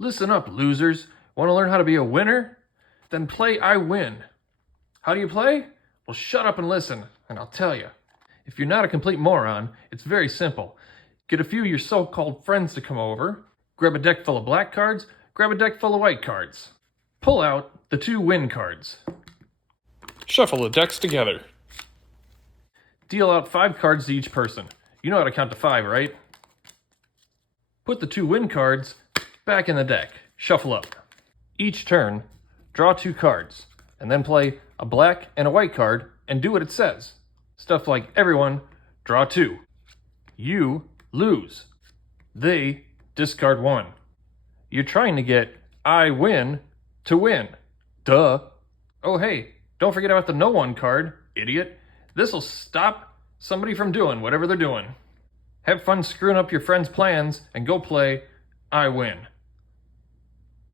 Listen up, losers. Want to learn how to be a winner? Then play I Win. How do you play? Well, shut up and listen, and I'll tell you. If you're not a complete moron, it's very simple. Get a few of your so-called friends to come over, grab a deck full of black cards, grab a deck full of white cards. Pull out the 2 win cards. Shuffle the decks together. Deal out 5 cards to each person. You know how to count to 5, right? Put the 2 win cards back in the deck. Shuffle up. Each turn, draw 2 cards, and then play a black and a white card and do what it says. Stuff like everyone, draw 2. You lose. They discard 1. You're trying to get I win to win. Duh. Oh hey, don't forget about the no one card, idiot. This'll stop somebody from doing whatever they're doing. Have fun screwing up your friends' plans and go play I Win.